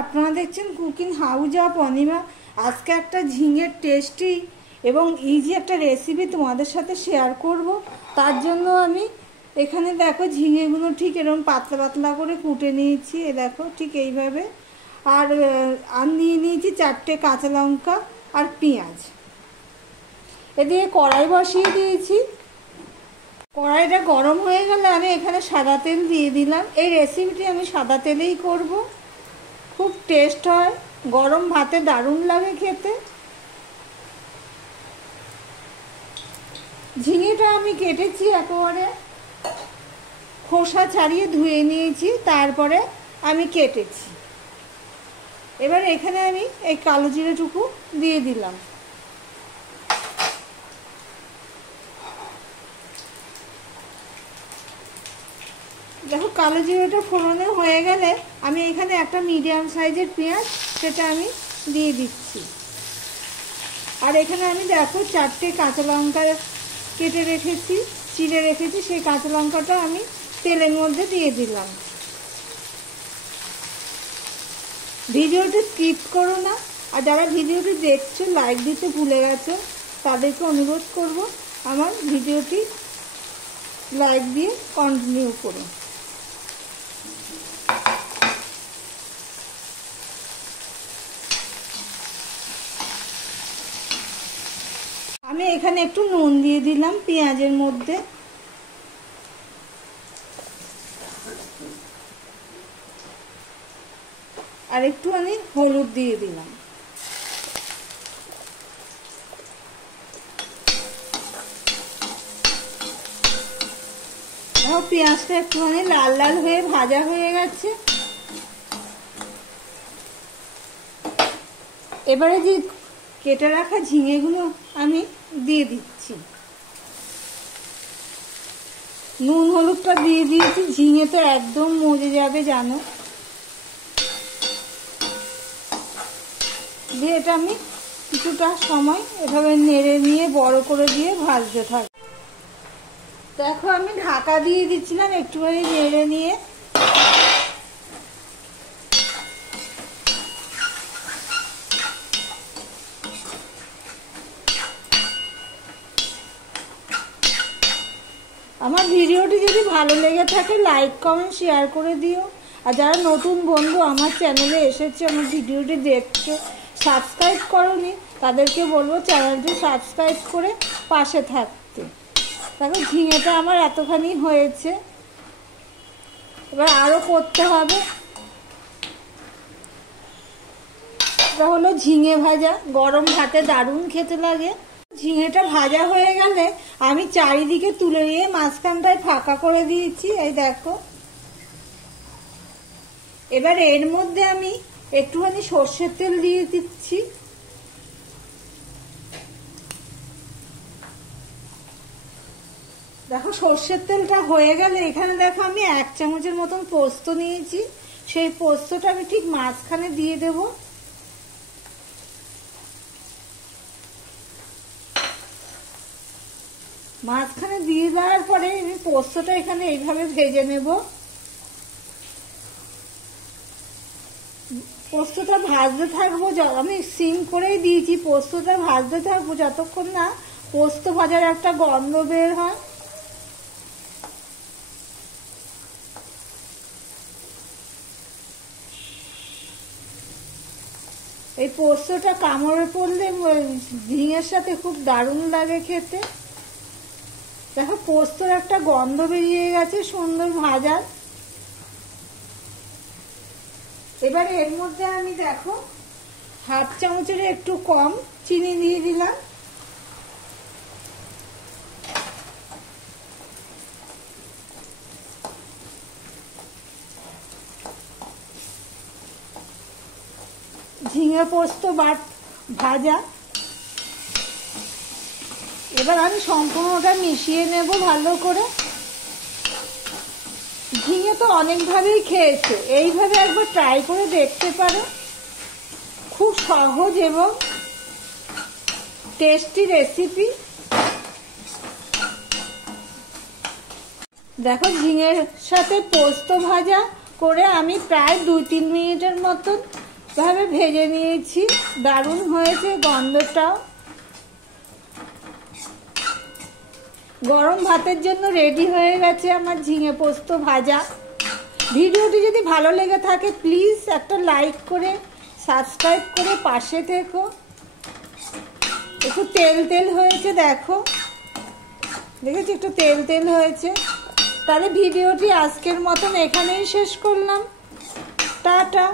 আপনারা দেখছেন cooking house of Anima. আজকে একটা ঝিঙের টেস্টি এবং ইজি একটা রেসিপি তোমাদের সাথে শেয়ার করব। তার জন্য আমি এখানে দেখো ঝিঙেগুলো ঠিক এরকম পাতলা পাতলা করে কুটে নিয়েছি, এ দেখো ঠিক এইভাবে। আর নিয়ে নিয়েছি 4টে কাঁচা লঙ্কা আর পেঁয়াজ। এদিকে কড়াই বসিয়ে দিয়েছি। কড়াইটা গরম হয়ে গেলে আমি এখানে সাদা তেল দিয়ে দিলাম। এই রেসিপিটি আমি সাদা তেলেই করব, খুব টেস্ট হয়, গরম ভাতে দারুণ লাগে খেতে। ঝিঙেটা আমি কেটেছি, একেবারে খোসা ছাড়িয়ে ধুয়ে নিয়েছি, তারপরে আমি কেটেছি। এবার এখানে আমি এই কালো জিরেটুকু দিয়ে দিলাম। দেখো কালো জিরেটা ফোড়নে হয়ে গেলে আমি এখানে একটা মিডিয়াম সাইজের পেঁয়াজ, সেটা আমি দিয়ে দিচ্ছি। আর এখানে আমি দেখো 4টে কাঁচা লঙ্কা কেটে রেখেছি, চিড়ে রেখেছি, সেই কাঁচা লঙ্কাটা আমি তেলের মধ্যে দিয়ে দিলাম। ভিডিওটি স্কিপ করো না। আর যারা ভিডিওটি দেখছো লাইক দিতে ভুলে গেছো, তাদেরকে অনুরোধ করব আমার ভিডিওটি লাইক দিয়ে কন্টিনিউ করো। আমি এখানে একটু নুন দিয়ে দিলাম পেঁয়াজের মধ্যে। আর একটু আমি হলুদ দিয়ে দিলাম। দেখো পেঁয়াজটা একটুখানি লাল লাল হয়ে ভাজা হয়ে গেছে। এবারে যে কেটে রাখা ঝিঙেগুলো আমি দিয়ে দিচ্ছি। নুন হলুদটা দিয়ে দিয়েছি, ঝিঙে তো একদম মজে যাবে জানো। দিয়ে এটা আমি কিছুটা সময় এভাবে নেড়ে নিয়ে বড় করে দিয়ে ভাজতে থাকি। দেখো আমি ঢাকা দিয়ে দিচ্ছিলাম একটুখানি নেড়ে নিয়ে। আমার ভিডিওটি যদি ভালো লেগে থাকে লাইক কমেন্ট শেয়ার করে দিও। আর যারা নতুন বন্ধু আমার চ্যানেলে এসেছে, আমার ভিডিওটি দেখছো, সাবস্ক্রাইব করোনি, তাদেরকে বলবো চ্যানেলটি সাবস্ক্রাইব করে পাশে থাকতে। দেখো ঝিঙেটা আমার এতখানি হয়েছে, এবার আরও করতে হবে। এটা হলো ঝিঙে ভাজা, গরম ভাতে দারুণ খেতে লাগে। ঝিঙেটা ভাজা হয়ে গেলে আমি চারিদিকে তুলে নিয়ে মাঝখানটায় ফাঁকা করে দিয়েছি, এই দেখো। এবার এর মধ্যে আমি একটুখানি সর্ষের তেল দিয়ে দিচ্ছি। দেখো সর্ষের তেলটা হয়ে গেলে এখানে দেখো আমি 1 চামচের মতন পোস্ত নিয়েছি, সেই পোস্তটা আমি ঠিক মাঝখানে দিয়ে দেব। মাঝখানে দিয়ে দেওয়ার পরে আমি পোস্তটা এখানে এইভাবে ভেজে নেব। পোস্তটা ভাজতে থাকবো, আমি সিম করেই দিয়েছি, পোস্তটা ভাজতে থাকবো যতক্ষণ না পোস্ত ভাজার একটা গন্ধ বের হয়। এই পোস্তটা কামড়ে পড়লে ঝিঙের সাথে খুব দারুণ লাগে খেতে। দেখো পোস্তর একটা গন্ধ বেরিয়ে গেছে সুন্দর ভাজার। এবারে এর মধ্যে আমি দেখো 1/2 চামচের একটু কম চিনি দিয়ে দিলাম। ঝিঙে পোস্ত ভাজা। এবার আমি সম্পূর্ণটা মিশিয়ে নেব ভালো করে। ঝিঙে তো অনেকভাবেই খেয়েছো, এইভাবে একবার ট্রাই করে দেখতে পারো। খুব সহজ এবং টেস্টি রেসিপি। দেখো ঝিঙের সাথে পোস্ত ভাজা করে আমি প্রায় 2-3 মিনিটের মতন ভাবে ভেজে নিয়েছি, দারুণ হয়েছে গন্ধটাও। গরম ভাতের জন্য রেডি হয়ে গেছে আমার ঝিঙে পোস্ত ভাজা। ভিডিওটি যদি ভালো লেগে থাকে প্লিজ একটা লাইক করে সাবস্ক্রাইব করে পাশে থেকো। একটু তেল তেল হয়েছে, দেখো দেখেছি একটু তেল তেল হয়েছে। তাহলে ভিডিওটি আজকের মতন এখানেই শেষ করলাম। টাটা।